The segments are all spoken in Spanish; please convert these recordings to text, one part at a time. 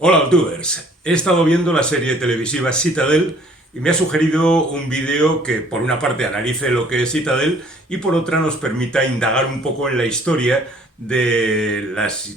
Hola, youtubers. He estado viendo la serie televisiva Citadel y me ha sugerido un vídeo que por una parte analice lo que es Citadel y por otra nos permita indagar un poco en la historia de las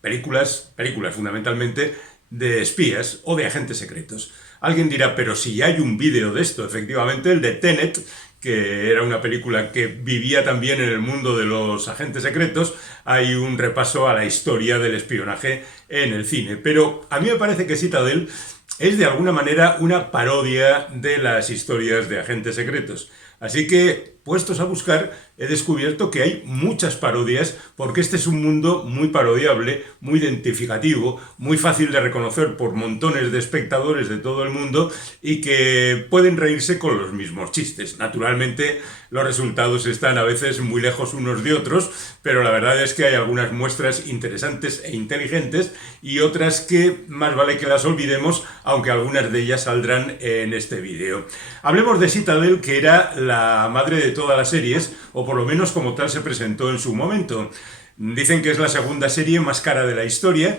películas fundamentalmente, de espías o de agentes secretos. Alguien dirá, pero si hay un vídeo de esto, efectivamente, el de Tenet, que era una película que vivía también en el mundo de los agentes secretos, hay un repaso a la historia del espionaje en el cine. Pero a mí me parece que Citadel es de alguna manera una parodia de las historias de agentes secretos. Así que, puestos a buscar, he descubierto que hay muchas parodias, porque este es un mundo muy parodiable, muy identificativo, muy fácil de reconocer por montones de espectadores de todo el mundo y que pueden reírse con los mismos chistes. Naturalmente, los resultados están a veces muy lejos unos de otros, pero la verdad es que hay algunas muestras interesantes e inteligentes y otras que más vale que las olvidemos, aunque algunas de ellas saldrán en este vídeo. Hablemos de Citadel, que era la madre de todas las series, o por lo menos como tal se presentó en su momento. Dicen que es la segunda serie más cara de la historia,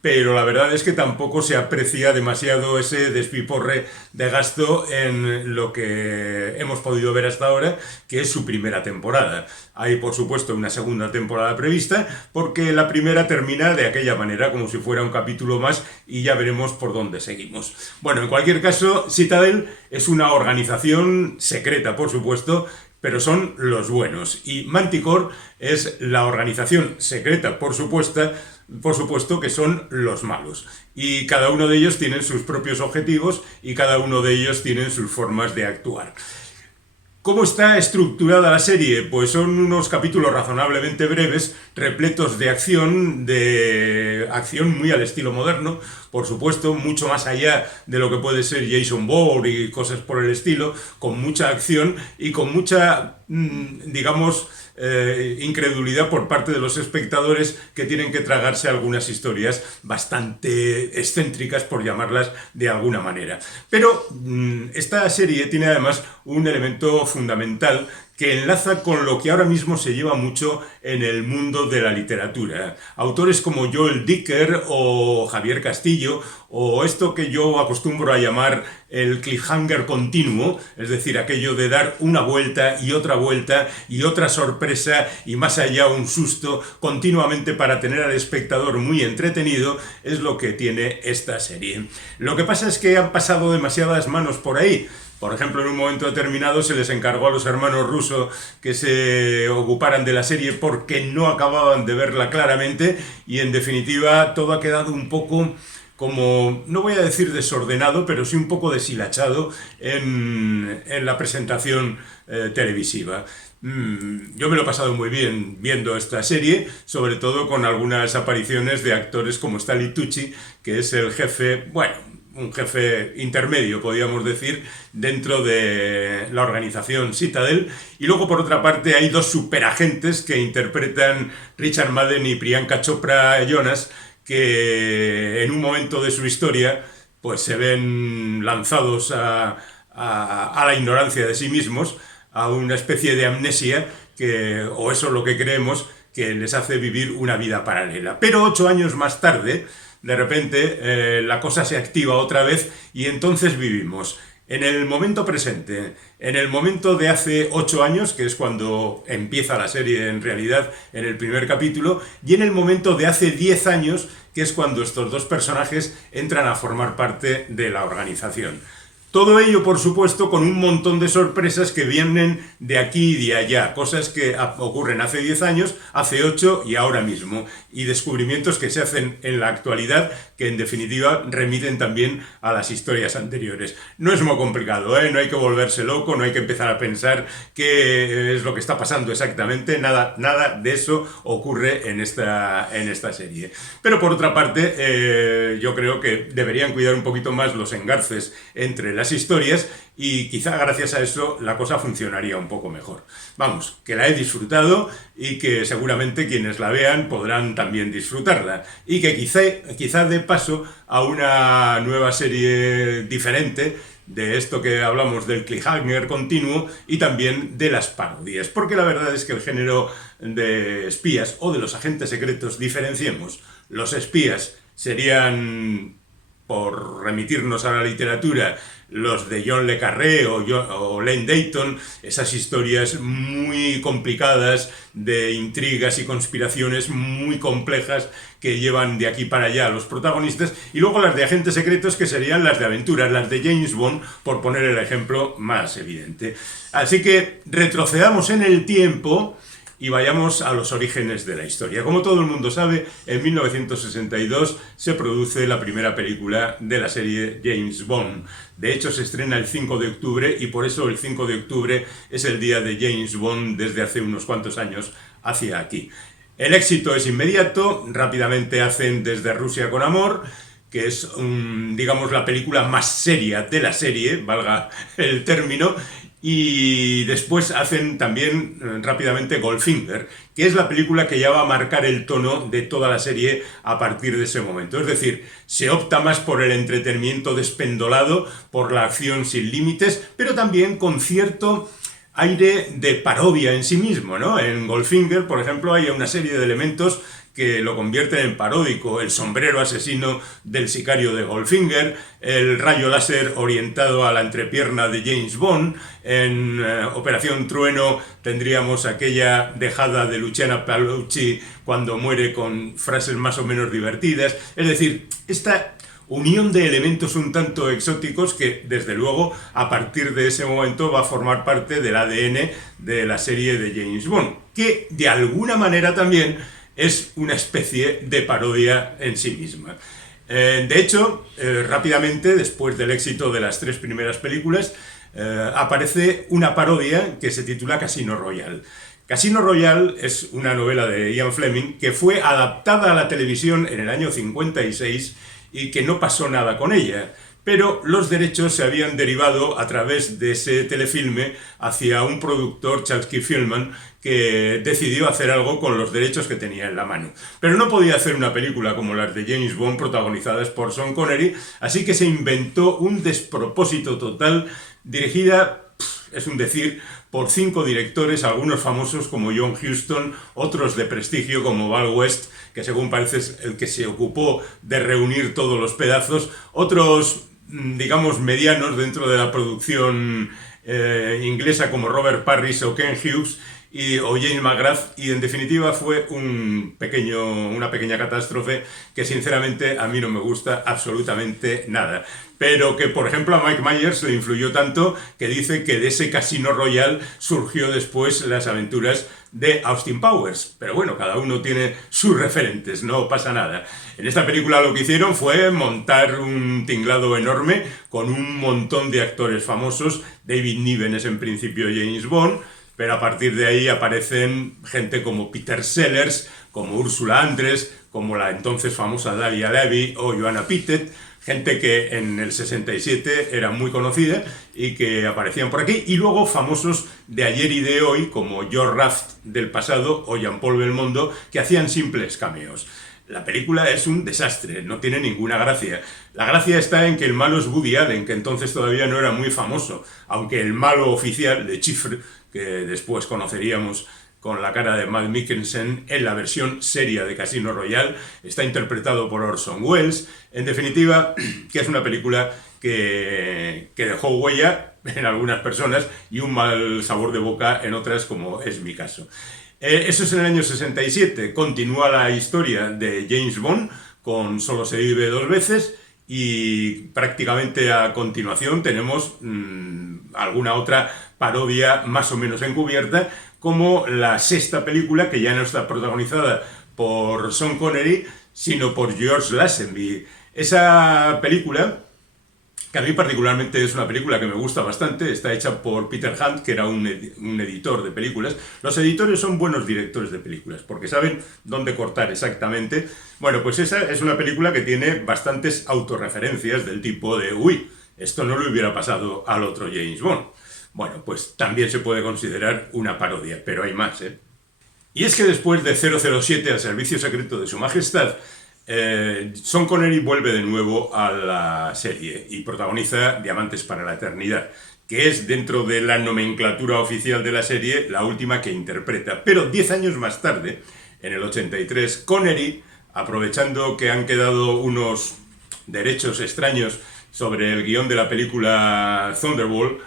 pero la verdad es que tampoco se aprecia demasiado ese despiporre de gasto en lo que hemos podido ver hasta ahora, que es su primera temporada. Hay, por supuesto, una segunda temporada prevista, porque la primera termina de aquella manera, como si fuera un capítulo más, y ya veremos por dónde seguimos. Bueno, en cualquier caso, Citadel es una organización secreta, por supuesto, pero son los buenos. Y Manticore es la organización secreta, por supuesto que son los malos. Y cada uno de ellos tiene sus propios objetivos y cada uno de ellos tiene sus formas de actuar. ¿Cómo está estructurada la serie? Pues son unos capítulos razonablemente breves, repletos de acción muy al estilo moderno, por supuesto, mucho más allá de lo que puede ser Jason Bourne y cosas por el estilo, con mucha acción y con mucha, digamos, incredulidad por parte de los espectadores, que tienen que tragarse algunas historias bastante excéntricas, por llamarlas de alguna manera. Pero esta serie tiene además un elemento fundamental que enlaza con lo que ahora mismo se lleva mucho en el mundo de la literatura. Autores como Joel Dicker o Javier Castillo, o esto que yo acostumbro a llamar el cliffhanger continuo, es decir, aquello de dar una vuelta y otra sorpresa y más allá un susto continuamente para tener al espectador muy entretenido, es lo que tiene esta serie. Lo que pasa es que han pasado demasiadas manos por ahí. Por ejemplo, en un momento determinado se les encargó a los hermanos Russo que se ocuparan de la serie porque no acababan de verla claramente y, en definitiva, todo ha quedado un poco como, no voy a decir desordenado, pero sí un poco deshilachado en la presentación televisiva. Yo me lo he pasado muy bien viendo esta serie, sobre todo con algunas apariciones de actores como Stanley Tucci, que es el jefe, bueno, un jefe intermedio, podríamos decir, dentro de la organización Citadel. Y luego, por otra parte, hay dos superagentes que interpretan Richard Madden y Priyanka Chopra Jonas, que en un momento de su historia pues se ven lanzados a la ignorancia de sí mismos, a una especie de amnesia, o eso es lo que creemos, que les hace vivir una vida paralela. Pero 8 años más tarde, de repente, la cosa se activa otra vez y entonces vivimos en el momento presente, en el momento de hace 8 años, que es cuando empieza la serie en realidad en el primer capítulo, y en el momento de hace 10 años, que es cuando estos dos personajes entran a formar parte de la organización. Todo ello, por supuesto, con un montón de sorpresas que vienen de aquí y de allá, cosas que ocurren hace 10 años, hace 8 y ahora mismo, y descubrimientos que se hacen en la actualidad que, en definitiva, remiten también a las historias anteriores. No es muy complicado, no hay que volverse loco, no hay que empezar a pensar qué es lo que está pasando exactamente, nada de eso ocurre en esta serie. Pero, por otra parte, yo creo que deberían cuidar un poquito más los engarces entre las historias y quizá gracias a eso la cosa funcionaría un poco mejor. Vamos, que la he disfrutado y que seguramente quienes la vean podrán también disfrutarla y que quizá dé paso a una nueva serie diferente de esto que hablamos del cliffhanger continuo y también de las parodias, porque la verdad es que el género de espías o de los agentes secretos, diferenciemos, los espías serían, por remitirnos a la literatura, los de John le Carré o Lane Dayton, esas historias muy complicadas de intrigas y conspiraciones muy complejas que llevan de aquí para allá a los protagonistas, y luego las de agentes secretos, que serían las de aventuras, las de James Bond, por poner el ejemplo más evidente. Así que retrocedamos en el tiempo y vayamos a los orígenes de la historia. Como todo el mundo sabe, en 1962 se produce la primera película de la serie James Bond. De hecho, se estrena el 5 de octubre y por eso el 5 de octubre es el día de James Bond desde hace unos cuantos años hacia aquí. El éxito es inmediato, rápidamente hacen Desde Rusia con Amor, que es, digamos, la película más seria de la serie, valga el término, y después hacen también rápidamente Goldfinger, que es la película que ya va a marcar el tono de toda la serie a partir de ese momento. Es decir, se opta más por el entretenimiento despendolado, por la acción sin límites, pero también con cierto aire de parodia en sí mismo, ¿no? En Goldfinger, por ejemplo, hay una serie de elementos que lo convierten en paródico: el sombrero asesino del sicario de Goldfinger, el rayo láser orientado a la entrepierna de James Bond. En Operación Trueno tendríamos aquella dejada de Luciana Paolucci cuando muere, con frases más o menos divertidas. Es decir, esta unión de elementos un tanto exóticos que, desde luego, a partir de ese momento va a formar parte del ADN de la serie de James Bond, que de alguna manera también es una especie de parodia en sí misma. De hecho, rápidamente, después del éxito de las 3 primeras películas, aparece una parodia que se titula Casino Royale. Casino Royale es una novela de Ian Fleming que fue adaptada a la televisión en el año 56 y que no pasó nada con ella, pero los derechos se habían derivado a través de ese telefilme hacia un productor, Chelsky Filman, que decidió hacer algo con los derechos que tenía en la mano. Pero no podía hacer una película como las de James Bond protagonizadas por Sean Connery, así que se inventó un despropósito total, dirigida, es un decir, por 5 directores, algunos famosos como John Huston, otros de prestigio como Val West, que según parece es el que se ocupó de reunir todos los pedazos, otros, digamos, medianos dentro de la producción inglesa como Robert Parris o Ken Hughes, o James McGrath, y en definitiva fue una pequeña catástrofe que sinceramente a mí no me gusta absolutamente nada, pero que por ejemplo a Mike Myers le influyó tanto que dice que de ese Casino Royale surgió después las aventuras de Austin Powers. Pero bueno, cada uno tiene sus referentes, no pasa nada. En esta película lo que hicieron fue montar un tinglado enorme con un montón de actores famosos. David Niven es en principio James Bond, pero a partir de ahí aparecen gente como Peter Sellers, como Ursula Andress, como la entonces famosa Dahlia Levy o Joanna Pittet, gente que en el 67 era muy conocida y que aparecían por aquí, y luego famosos de ayer y de hoy como George Raft del pasado o Jean-Paul Belmondo, que hacían simples cameos. La película es un desastre, no tiene ninguna gracia. La gracia está en que el malo es Woody Allen, que entonces todavía no era muy famoso, aunque el malo oficial de Chiffre, que después conoceríamos con la cara de Matt Mikkelsen en la versión seria de Casino Royale, está interpretado por Orson Welles. En definitiva, que es una película que dejó huella en algunas personas y un mal sabor de boca en otras, como es mi caso. Eso es en el año 67. Continúa la historia de James Bond con Solo se vive 2 veces, y prácticamente a continuación tenemos alguna otra parodia más o menos encubierta, como la 6ª película, que ya no está protagonizada por Sean Connery, sino por George Lazenby. Esa película, que a mí particularmente es una película que me gusta bastante, está hecha por Peter Hunt, que era un editor de películas. Los editores son buenos directores de películas, porque saben dónde cortar exactamente. Bueno, pues esa es una película que tiene bastantes autorreferencias del tipo de «Uy, esto no le hubiera pasado al otro James Bond». Bueno, pues también se puede considerar una parodia, pero hay más, ¿eh? Y es que después de 007 al servicio secreto de su majestad, Sean Connery vuelve de nuevo a la serie y protagoniza Diamantes para la eternidad, que es, dentro de la nomenclatura oficial de la serie, la última que interpreta. Pero 10 años más tarde, en el 83, Connery aprovechando que han quedado unos derechos extraños sobre el guión de la película Thunderbolt,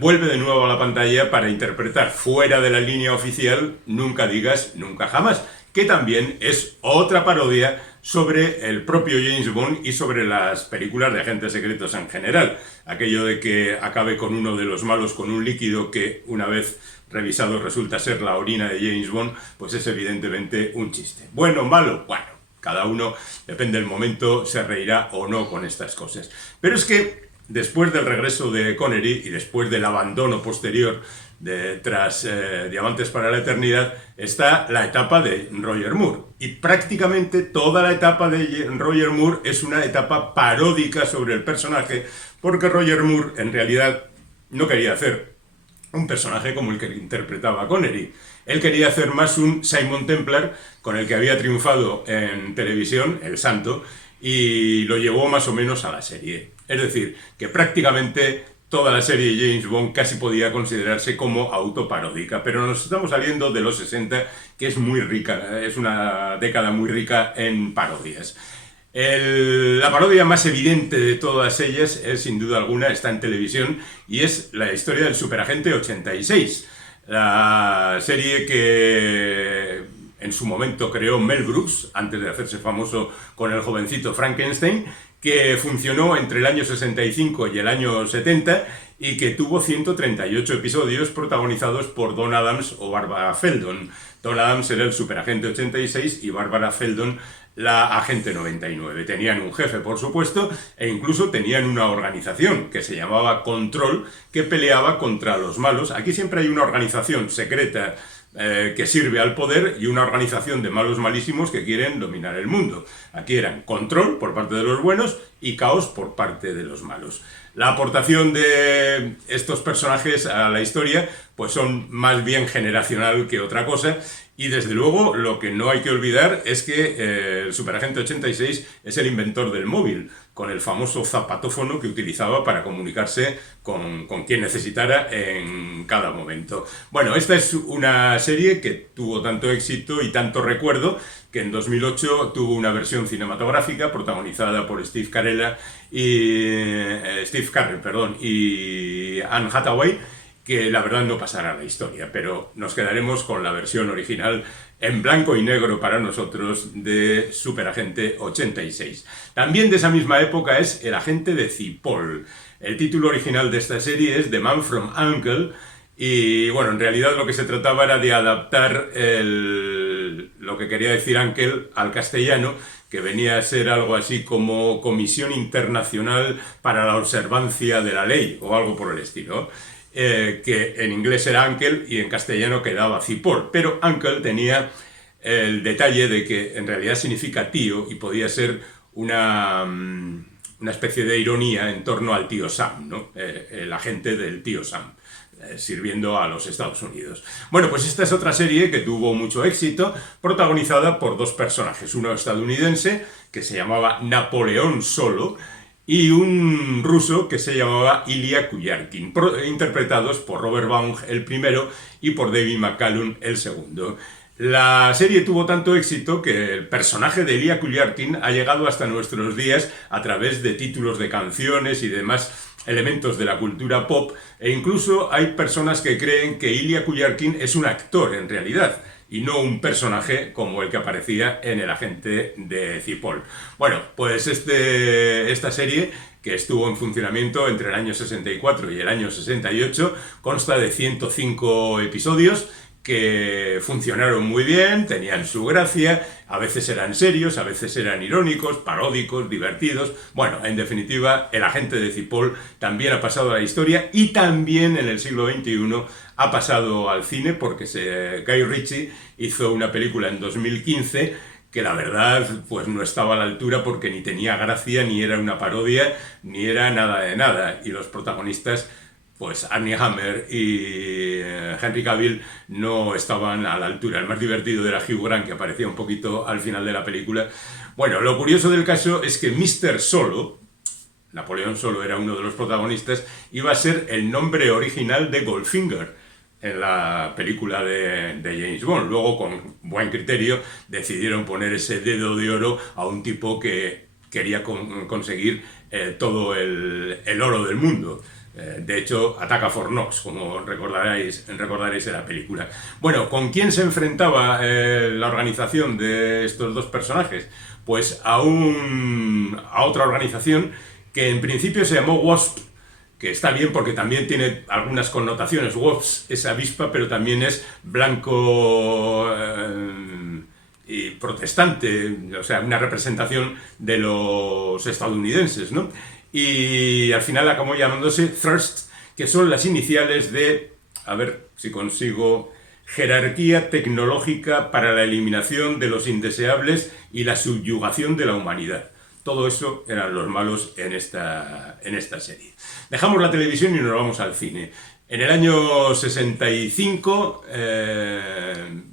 vuelve de nuevo a la pantalla para interpretar fuera de la línea oficial Nunca digas nunca jamás, que también es otra parodia sobre el propio James Bond y sobre las películas de agentes secretos en general. Aquello de que acabe con uno de los malos con un líquido que, una vez revisado, resulta ser la orina de James Bond, pues es evidentemente un chiste. ¿Bueno o malo? Bueno, cada uno, depende del momento, se reirá o no con estas cosas. Pero es que después del regreso de Connery y después del abandono posterior tras Diamantes para la Eternidad, está la etapa de Roger Moore. Y prácticamente toda la etapa de Roger Moore es una etapa paródica sobre el personaje, porque Roger Moore en realidad no quería hacer un personaje como el que interpretaba Connery. Él quería hacer más un Simon Templar, con el que había triunfado en televisión, El Santo, y lo llevó más o menos a la serie. Es decir, que prácticamente toda la serie de James Bond casi podía considerarse como autoparódica, pero nos estamos saliendo de los 60, que es muy rica, es una década muy rica en parodias. La parodia más evidente de todas ellas es, sin duda alguna, está en televisión, y es la historia del Superagente 86, la serie que en su momento creó Mel Brooks, antes de hacerse famoso con el jovencito Frankenstein, que funcionó entre el año 65 y el año 70 y que tuvo 138 episodios protagonizados por Don Adams o Barbara Feldon. Don Adams era el Superagente 86 y Barbara Feldon la Agente 99. Tenían un jefe, por supuesto, e incluso tenían una organización que se llamaba Control, que peleaba contra los malos. Aquí siempre hay una organización secreta que sirve al poder y una organización de malos malísimos que quieren dominar el mundo. Aquí eran Control por parte de los buenos y Caos por parte de los malos. La aportación de estos personajes a la historia pues son más bien generacional que otra cosa, y desde luego lo que no hay que olvidar es que el Superagente 86 es el inventor del móvil, con el famoso zapatófono que utilizaba para comunicarse con quien necesitara en cada momento. Bueno, esta es una serie que tuvo tanto éxito y tanto recuerdo que en 2008 tuvo una versión cinematográfica protagonizada por Steve Carell y Anne Hathaway, que la verdad no pasará a la historia, pero nos quedaremos con la versión original en blanco y negro para nosotros de Superagente 86. También de esa misma época es El Agente de Cipoll. El título original de esta serie es The Man from U.N.C.L.E. y bueno, en realidad lo que se trataba era de adaptar lo que quería decir Uncle al castellano, que venía a ser algo así como Comisión Internacional para la Observancia de la Ley o algo por el estilo. Que en inglés era Uncle y en castellano quedaba Cipoll, pero Uncle tenía el detalle de que en realidad significa tío y podía ser una especie de ironía en torno al tío Sam, ¿no? El agente del tío Sam, sirviendo a los Estados Unidos. Bueno, pues esta es otra serie que tuvo mucho éxito, protagonizada por dos personajes, uno estadounidense que se llamaba Napoleón Solo, y un ruso que se llamaba Ilya Kuryakhin, interpretados por Robert Baum el primero y por David McCallum el segundo. La serie tuvo tanto éxito que el personaje de Ilya Kuryakhin ha llegado hasta nuestros días a través de títulos de canciones y demás elementos de la cultura pop, e incluso hay personas que creen que Ilya Kuryakhin es un actor en realidad, y no un personaje como el que aparecía en El Agente de Cipoll. Bueno, pues esta serie, que estuvo en funcionamiento entre el año 64 y el año 68, consta de 105 episodios que funcionaron muy bien, tenían su gracia, a veces eran serios, a veces eran irónicos, paródicos, divertidos. Bueno, en definitiva, El Agente de Cipoll también ha pasado a la historia y también en el siglo XXI ha pasado al cine, porque Guy Ritchie hizo una película en 2015 que la verdad pues no estaba a la altura, porque ni tenía gracia, ni era una parodia, ni era nada de nada, y los protagonistas, pues Armie Hammer y Henry Cavill, no estaban a la altura. El más divertido era Hugh Grant, que aparecía un poquito al final de la película. Bueno, lo curioso del caso es que Mr. Solo, Napoleón Solo era uno de los protagonistas, iba a ser el nombre original de Goldfinger. en la película de James Bond. Luego, con buen criterio, decidieron poner ese dedo de oro a un tipo que quería conseguir todo el oro del mundo. De hecho, ataca Fort Knox, como recordaréis de la película. Bueno, ¿con quién se enfrentaba la organización de estos dos personajes? Pues a otra organización que en principio se llamó WASP, que está bien porque también tiene algunas connotaciones. WASP es avispa, pero también es blanco y protestante, o sea, una representación de los estadounidenses, ¿no? Y al final acabó llamándose THIRST, que son las iniciales de, a ver si consigo, Jerarquía Tecnológica para la Eliminación de los Indeseables y la Subyugación de la Humanidad. Todo eso eran los malos en esta serie. Dejamos la televisión y nos vamos al cine. En el año 65,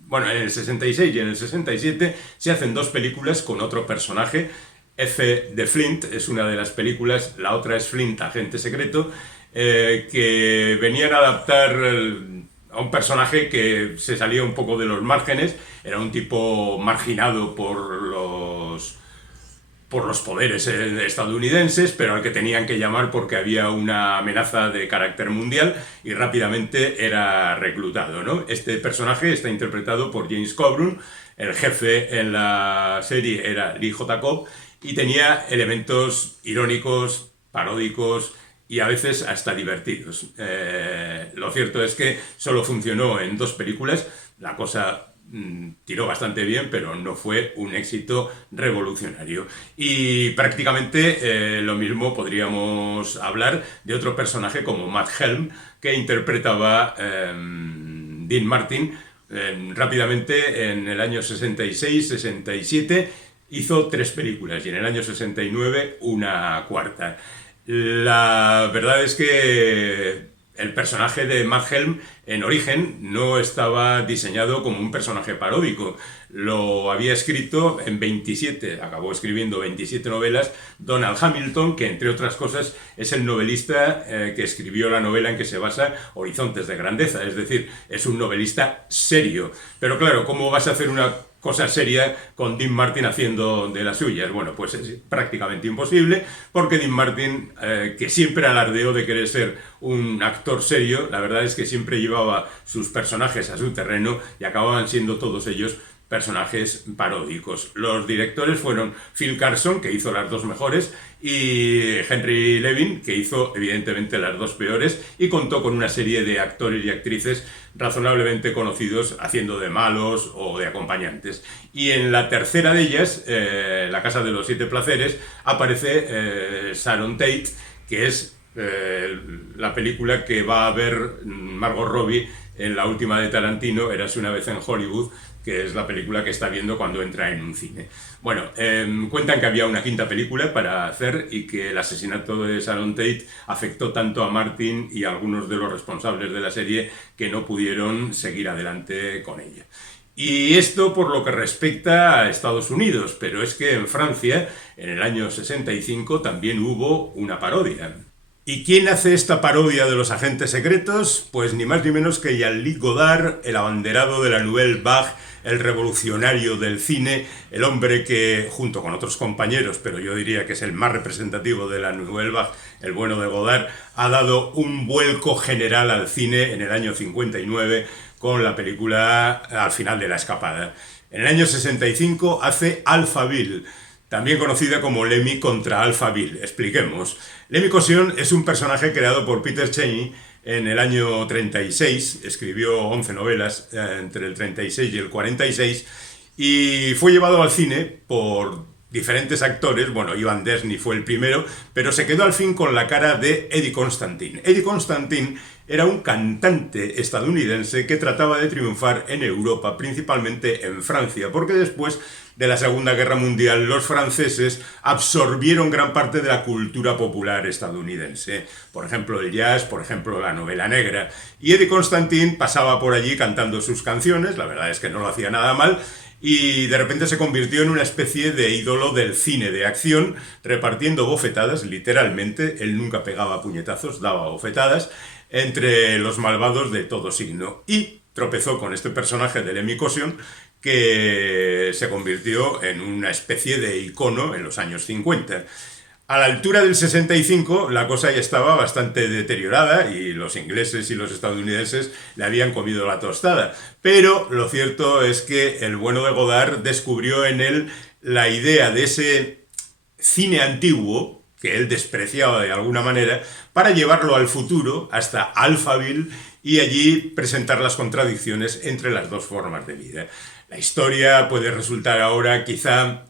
bueno, en el 66 y en el 67 se hacen dos películas con otro personaje. F de Flint es una de las películas, la otra es Flint, agente secreto, que venían a adaptar a un personaje que se salía un poco de los márgenes, era un tipo marginado por los poderes estadounidenses, pero al que tenían que llamar porque había una amenaza de carácter mundial y rápidamente era reclutado, ¿no? Este personaje está interpretado por James Coburn, el jefe en la serie era Lee J. Cobb, y tenía elementos irónicos, paródicos y a veces hasta divertidos. Lo cierto es que solo funcionó en dos películas, la cosa tiró bastante bien, pero no fue un éxito revolucionario. Y prácticamente lo mismo podríamos hablar de otro personaje como Matt Helm, que interpretaba Dean Martin. Rápidamente, en el año 66-67, hizo tres películas y en el año 69 una cuarta. La verdad es que el personaje de Matt Helm en origen no estaba diseñado como un personaje paródico. Lo había escrito en 27, acabó escribiendo 27 novelas, Donald Hamilton, que entre otras cosas es el novelista que escribió la novela en que se basa Horizontes de Grandeza, es decir, es un novelista serio. Pero claro, ¿cómo vas a hacer una cosa seria con Dean Martin haciendo de las suyas? Bueno, pues es prácticamente imposible, porque Dean Martin, que siempre alardeó de querer ser un actor serio, la verdad es que siempre llevaba sus personajes a su terreno y acababan siendo todos ellos personajes paródicos. Los directores fueron Phil Carson, que hizo las dos mejores, y Henry Levin, que hizo evidentemente las dos peores, y contó con una serie de actores y actrices razonablemente conocidos haciendo de malos o de acompañantes. Y en la tercera de ellas, La Casa de los Siete Placeres, aparece Sharon Tate, que es la película que va a ver Margot Robbie en la última de Tarantino, Érase una vez en Hollywood, que es la película que está viendo cuando entra en un cine. Bueno, cuentan que había una quinta película para hacer y que el asesinato de Sharon Tate afectó tanto a Martin y a algunos de los responsables de la serie que no pudieron seguir adelante con ella. Y esto por lo que respecta a Estados Unidos, pero es que en Francia, en el año 65, también hubo una parodia. ¿Y quién hace esta parodia de los agentes secretos? Pues ni más ni menos que Jean-Luc Godard, el abanderado de la Nouvelle Vague, el revolucionario del cine, el hombre que, junto con otros compañeros, pero yo diría que es el más representativo de la Nouvelle Vague, el bueno de Godard, ha dado un vuelco general al cine en el año 59 con la película Al final de la escapada. En el año 65 hace Alphaville, también conocida como Lemmy contra Alphaville. Expliquemos. Lemmy Caution es un personaje creado por Peter Cheney en el año 36, escribió 11 novelas entre el 36 y el 46, y fue llevado al cine por diferentes actores. Bueno, Ivan Desny fue el primero, pero se quedó al fin con la cara de Eddie Constantine. Eddie Constantine era un cantante estadounidense que trataba de triunfar en Europa, principalmente en Francia, porque después de la Segunda Guerra Mundial los franceses absorbieron gran parte de la cultura popular estadounidense. Por ejemplo, el jazz, por ejemplo, la novela negra. Y Eddie Constantine pasaba por allí cantando sus canciones, la verdad es que no lo hacía nada mal, y de repente se convirtió en una especie de ídolo del cine de acción, repartiendo bofetadas, literalmente. Él nunca pegaba puñetazos, daba bofetadas. entre los malvados de todo signo. Y tropezó con este personaje de Lemmy Cossion, que se convirtió en una especie de icono en los años 50. A la altura del 65 la cosa ya estaba bastante deteriorada y los ingleses y los estadounidenses le habían comido la tostada. Pero lo cierto es que el bueno de Godard descubrió en él la idea de ese cine antiguo, que él despreciaba de alguna manera, para llevarlo al futuro, hasta Alphaville, y allí presentar las contradicciones entre las dos formas de vida. La historia puede resultar ahora quizá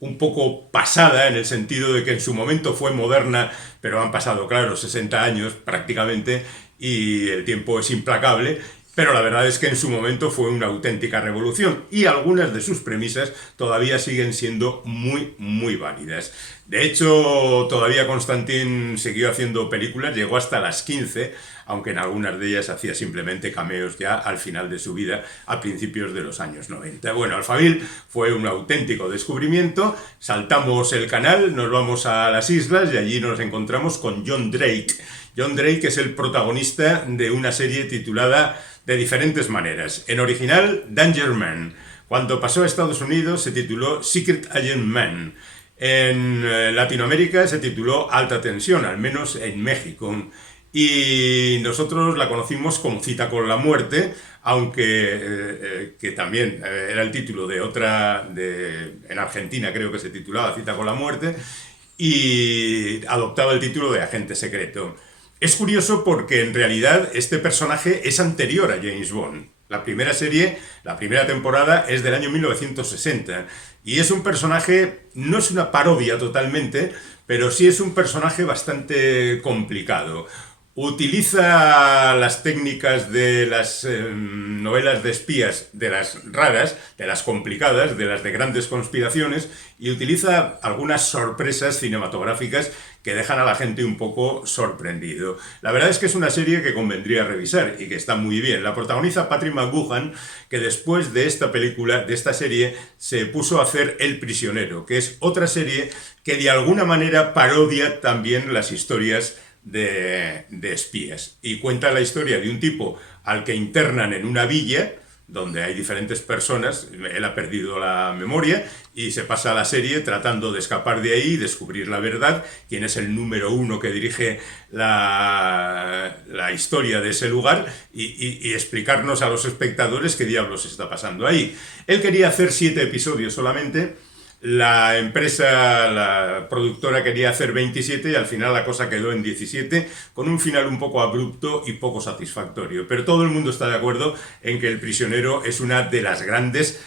un poco pasada, en el sentido de que en su momento fue moderna, pero han pasado, claro, 60 años prácticamente, y el tiempo es implacable. Pero la verdad es que en su momento fue una auténtica revolución y algunas de sus premisas todavía siguen siendo muy, muy válidas. De hecho, todavía Constantin siguió haciendo películas, llegó hasta las 15, aunque en algunas de ellas hacía simplemente cameos ya al final de su vida, a principios de los años 90. Bueno, Alphaville fue un auténtico descubrimiento. Saltamos el canal, nos vamos a las islas y allí nos encontramos con John Drake. John Drake es el protagonista de una serie titulada de diferentes maneras. En original, Danger Man. Cuando pasó a Estados Unidos se tituló Secret Agent Man. En Latinoamérica se tituló Alta Tensión, al menos en México. Y nosotros la conocimos como Cita con la Muerte, aunque que también era el título de otra, en Argentina creo que se titulaba Cita con la Muerte, y adoptaba el título de Agente Secreto. Es curioso porque en realidad este personaje es anterior a James Bond. La primera serie, la primera temporada es del año 1960 y es un personaje, no es una parodia totalmente, pero sí es un personaje bastante complicado. Utiliza las técnicas de las novelas de espías, de las raras, de las complicadas, de las de grandes conspiraciones, y utiliza algunas sorpresas cinematográficas que dejan a la gente un poco sorprendido. La verdad es que es una serie que convendría revisar y que está muy bien. La protagoniza Patrick McGoohan, que después de esta película, de esta serie, se puso a hacer El Prisionero, que es otra serie que de alguna manera parodia también las historias de espías, y cuenta la historia de un tipo al que internan en una villa donde hay diferentes personas. Él ha perdido la memoria y se pasa la serie tratando de escapar de ahí, descubrir la verdad, quién es el número uno que dirige la historia de ese lugar y explicarnos a los espectadores qué diablos está pasando ahí. Él quería hacer 7 episodios solamente. La empresa, la productora, quería hacer 27 y al final la cosa quedó en 17, con un final un poco abrupto y poco satisfactorio. Pero todo el mundo está de acuerdo en que El Prisionero es una de las grandes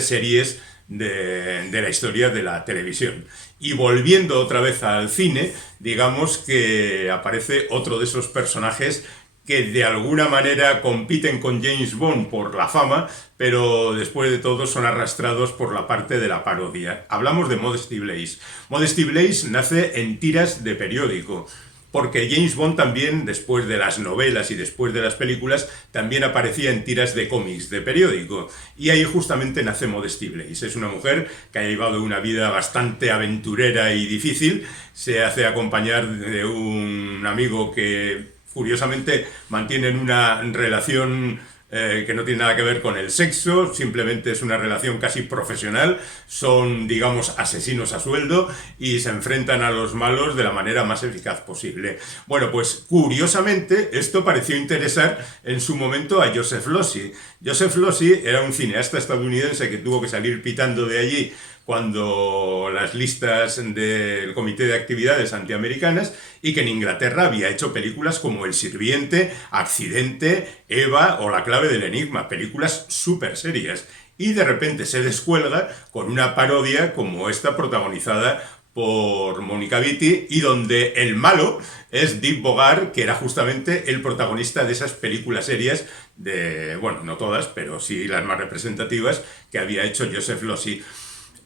series de la historia de la televisión. Y volviendo otra vez al cine, digamos que aparece otro de esos personajes que de alguna manera compiten con James Bond por la fama, pero después de todo son arrastrados por la parte de la parodia. Hablamos de Modesty Blaise. Modesty Blaise nace en tiras de periódico, porque James Bond también, después de las novelas y después de las películas, también aparecía en tiras de cómics de periódico. Y ahí justamente nace Modesty Blaise. Es una mujer que ha llevado una vida bastante aventurera y difícil. Se hace acompañar de un amigo que curiosamente mantienen una relación que no tiene nada que ver con el sexo, simplemente es una relación casi profesional. Son, digamos, asesinos a sueldo y se enfrentan a los malos de la manera más eficaz posible. Bueno, pues curiosamente esto pareció interesar en su momento a Joseph Losey. Joseph Losey era un cineasta estadounidense que tuvo que salir pitando de allí cuando las listas del Comité de Actividades Antiamericanas, y que en Inglaterra había hecho películas como El Sirviente, Accidente, Eva o La Clave del Enigma, películas súper serias. Y de repente se descuelga con una parodia como esta, protagonizada por Monica Vitti, y donde el malo es Deep Bogart, que era justamente el protagonista de esas películas serias de, bueno, no todas, pero sí las más representativas que había hecho Joseph Losey.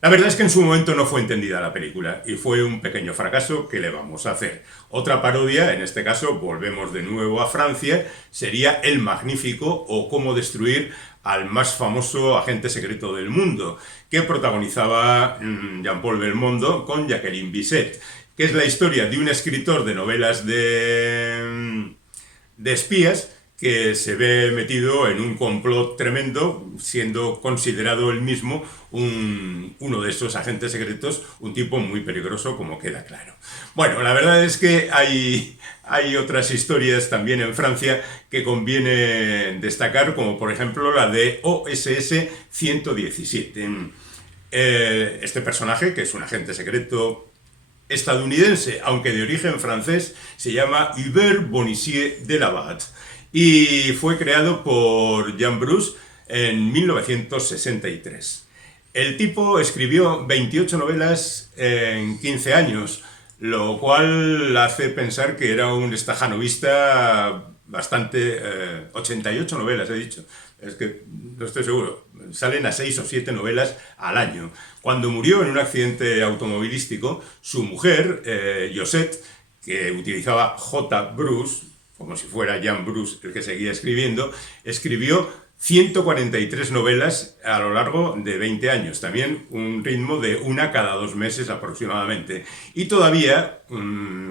La verdad es que en su momento no fue entendida la película y fue un pequeño fracaso. ¿Qué le vamos a hacer? Otra parodia, en este caso volvemos de nuevo a Francia, sería El Magnífico, o Cómo destruir al más famoso agente secreto del mundo, que protagonizaba Jean-Paul Belmondo con Jacqueline Bisset, que es la historia de un escritor de novelas de espías que se ve metido en un complot tremendo, siendo considerado él mismo uno de estos agentes secretos, un tipo muy peligroso, como queda claro. Bueno, la verdad es que hay otras historias también en Francia que conviene destacar, como por ejemplo la de OSS 117. Este personaje, que es un agente secreto estadounidense, aunque de origen francés, se llama Hubert Bonissier de Labat y fue creado por Jean Bruce en 1963. El tipo escribió 28 novelas en 15 años, lo cual hace pensar que era un estajanovista bastante... 88 novelas, he dicho. Es que no estoy seguro. Salen a 6 o 7 novelas al año. Cuando murió en un accidente automovilístico, su mujer, Josette, que utilizaba J. Bruce, como si fuera Jean Bruce el que seguía escribiendo, escribió 143 novelas a lo largo de 20 años, también un ritmo de una cada 2 meses aproximadamente. Y todavía,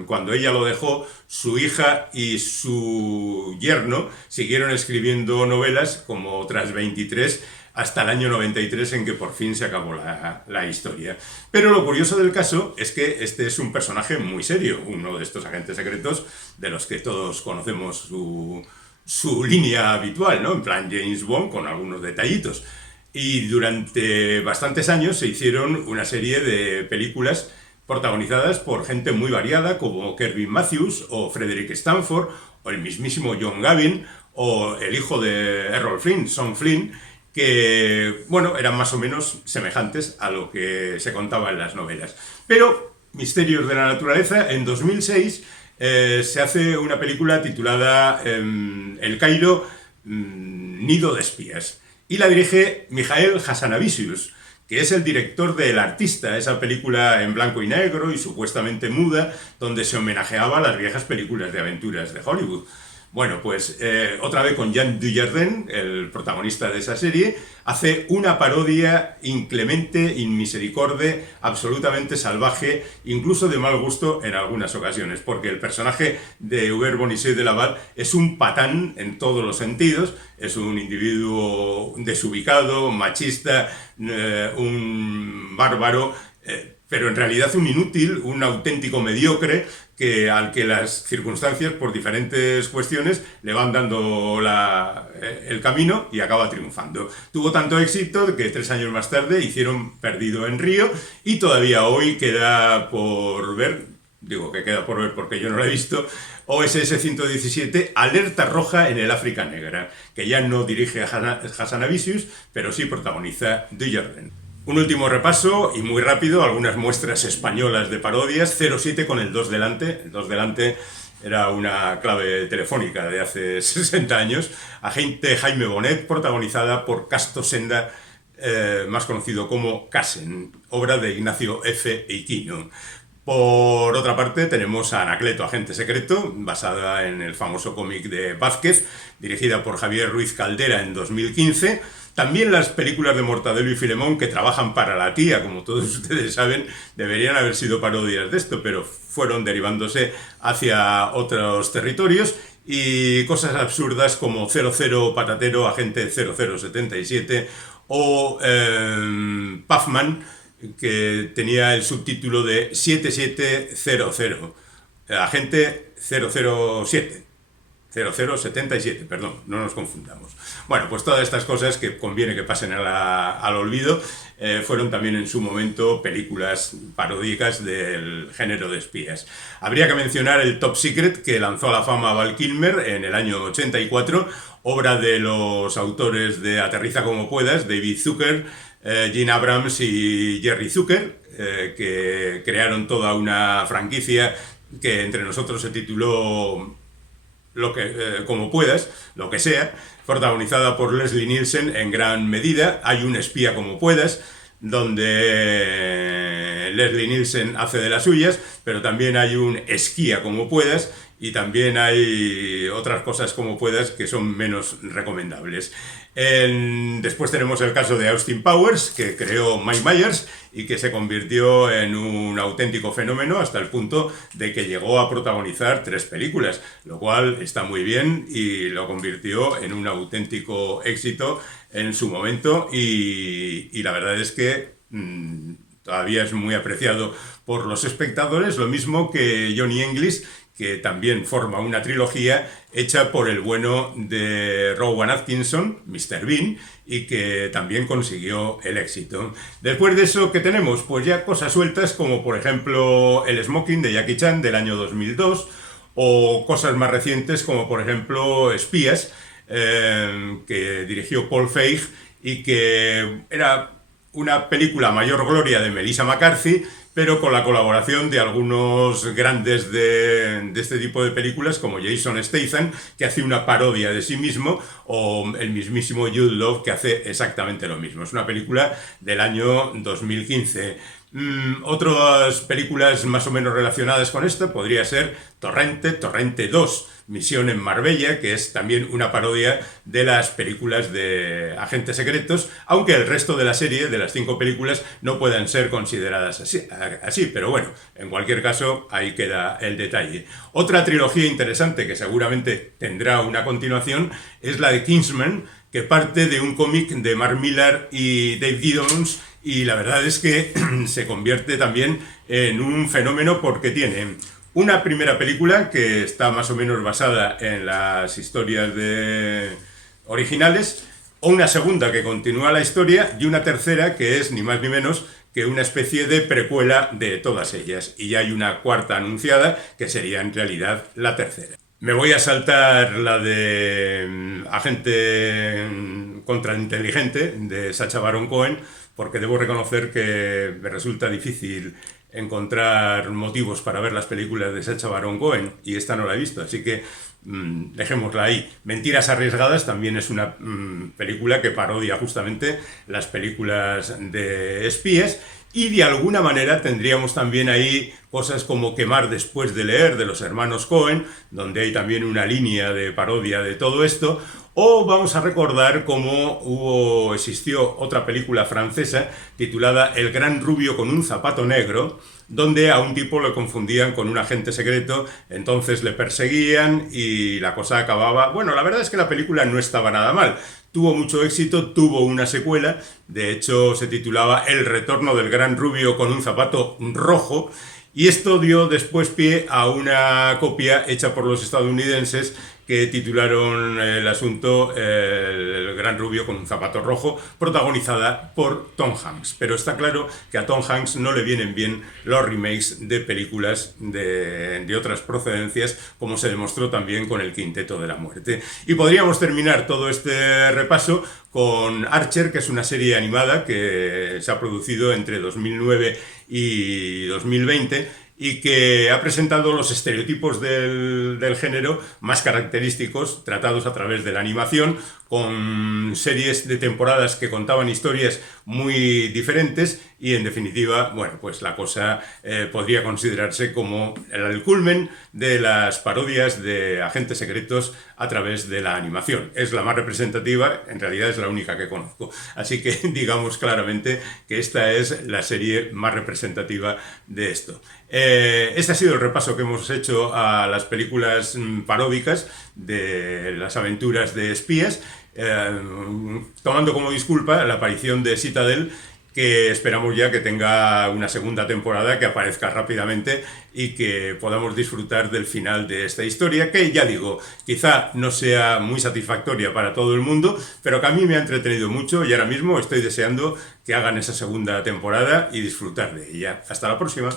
cuando ella lo dejó, su hija y su yerno siguieron escribiendo novelas como otras 23 hasta el año 93 en que por fin se acabó la historia. Pero lo curioso del caso es que este es un personaje muy serio, uno de estos agentes secretos de los que todos conocemos su línea habitual, ¿no? En plan James Bond, con algunos detallitos. Y durante bastantes años se hicieron una serie de películas protagonizadas por gente muy variada, como Kevin Matthews, o Frederick Stanford, o el mismísimo John Gavin, o el hijo de Errol Flynn, Sean Flynn, que, bueno, eran más o menos semejantes a lo que se contaba en las novelas. Pero, Misterios de la Naturaleza, en 2006... se hace una película titulada El Cairo, Nido de Espías, y la dirige Mijael Hazanavicius, que es el director de El Artista, esa película en blanco y negro y supuestamente muda, donde se homenajeaba a las viejas películas de aventuras de Hollywood. Bueno, pues otra vez con Jean Dujardin, el protagonista de esa serie, hace una parodia inclemente, inmisericorde, absolutamente salvaje, incluso de mal gusto en algunas ocasiones, porque el personaje de Hubert Bonissier de Labat es un patán en todos los sentidos, es un individuo desubicado, machista, un bárbaro, pero en realidad un inútil, un auténtico mediocre, al que las circunstancias, por diferentes cuestiones, le van dando el camino y acaba triunfando. Tuvo tanto éxito que 3 años más tarde hicieron Perdido en Río y todavía hoy queda por ver, digo que queda por ver porque yo no lo he visto, OSS 117, Alerta Roja en el África Negra, que ya no dirige a Hazanavicius, pero sí protagoniza Dujardin. Un último repaso, y muy rápido, algunas muestras españolas de parodias. 07 con el 2 delante. El 2 delante era una clave telefónica de hace 60 años. Agente Jaime Bonet, protagonizada por Casto Senda, más conocido como Casen, obra de Ignacio F. Eiquino. Por otra parte, tenemos a Anacleto, agente secreto, basada en el famoso cómic de Vázquez, dirigida por Javier Ruiz Caldera en 2015. También las películas de Mortadelo y Filemón, que trabajan para la tía, como todos ustedes saben, deberían haber sido parodias de esto, pero fueron derivándose hacia otros territorios. Y cosas absurdas como 00 Patatero, agente 0077, o Puffman, que tenía el subtítulo de 7700, agente 007. 0077, perdón, no nos confundamos. Bueno, pues todas estas cosas que conviene que pasen al olvido fueron también en su momento películas paródicas del género de espías. Habría que mencionar el Top Secret, que lanzó a la fama a Val Kilmer en el año 84, obra de los autores de Aterriza como puedas, David Zucker, Gene Abrams y Jerry Zucker, que crearon toda una franquicia que entre nosotros se tituló como puedas, lo que sea, protagonizada por Leslie Nielsen en gran medida. Hay un espía como puedas, donde Leslie Nielsen hace de las suyas, pero también hay un esquía como puedas, y también hay otras cosas como puedas que son menos recomendables. Después tenemos el caso de Austin Powers, que creó Mike Myers y que se convirtió en un auténtico fenómeno hasta el punto de que llegó a protagonizar 3 películas, lo cual está muy bien y lo convirtió en un auténtico éxito en su momento y la verdad es que todavía es muy apreciado por los espectadores, lo mismo que Johnny English, que también forma una trilogía hecha por el bueno de Rowan Atkinson, Mr. Bean, y que también consiguió el éxito. Después de eso, ¿qué tenemos? Pues ya cosas sueltas como por ejemplo El Smoking de Jackie Chan del año 2002, o cosas más recientes como por ejemplo Espías, que dirigió Paul Feig y que era una película a mayor gloria de Melissa McCarthy, pero con la colaboración de algunos grandes de este tipo de películas como Jason Statham, que hace una parodia de sí mismo, o el mismísimo Jude Law, que hace exactamente lo mismo. Es una película del año 2015. Otras películas más o menos relacionadas con esto podría ser Torrente 2, Misión en Marbella, que es también una parodia de las películas de agentes secretos, aunque el resto de la serie, de las 5 películas, no puedan ser consideradas así, pero bueno, en cualquier caso, ahí queda el detalle. Otra trilogía interesante que seguramente tendrá una continuación es la de Kingsman, que parte de un cómic de Mark Millar y Dave Gibbons, y la verdad es que se convierte también en un fenómeno porque tiene una primera película que está más o menos basada en las historias originales, o una segunda que continúa la historia, y una tercera que es ni más ni menos que una especie de precuela de todas ellas. Y ya hay una cuarta anunciada que sería en realidad la tercera. Me voy a saltar la de Agente Contrainteligente de Sacha Baron Cohen, porque debo reconocer que me resulta difícil encontrar motivos para ver las películas de Sacha Baron Cohen, y esta no la he visto, así que dejémosla ahí. Mentiras arriesgadas también es una película que parodia justamente las películas de espías, y de alguna manera tendríamos también ahí cosas como Quemar después de leer, de los hermanos Cohen, donde hay también una línea de parodia de todo esto. O vamos a recordar cómo existió otra película francesa titulada El gran rubio con un zapato negro, donde a un tipo lo confundían con un agente secreto, entonces le perseguían y la cosa acababa... Bueno, la verdad es que la película no estaba nada mal. Tuvo mucho éxito, tuvo una secuela, de hecho se titulaba El retorno del gran rubio con un zapato rojo, y esto dio después pie a una copia hecha por los estadounidenses que titularon el asunto El gran rubio con un zapato rojo, protagonizada por Tom Hanks. Pero está claro que a Tom Hanks no le vienen bien los remakes de películas de otras procedencias, como se demostró también con El Quinteto de la Muerte. Y podríamos terminar todo este repaso con Archer, que es una serie animada que se ha producido entre 2009 y 2020, y que ha presentado los estereotipos del género más característicos tratados a través de la animación, con series de temporadas que contaban historias muy diferentes, y en definitiva, bueno, pues la cosa podría considerarse como el culmen de las parodias de agentes secretos a través de la animación. Es la más representativa, en realidad es la única que conozco, así que digamos claramente que esta es la serie más representativa de esto. Este ha sido el repaso que hemos hecho a las películas paródicas de las aventuras de espías, tomando como disculpa la aparición de Citadel, que esperamos ya que tenga una segunda temporada, que aparezca rápidamente y que podamos disfrutar del final de esta historia, que ya digo, quizá no sea muy satisfactoria para todo el mundo, pero que a mí me ha entretenido mucho y ahora mismo estoy deseando que hagan esa segunda temporada y disfrutar de ella. Hasta la próxima.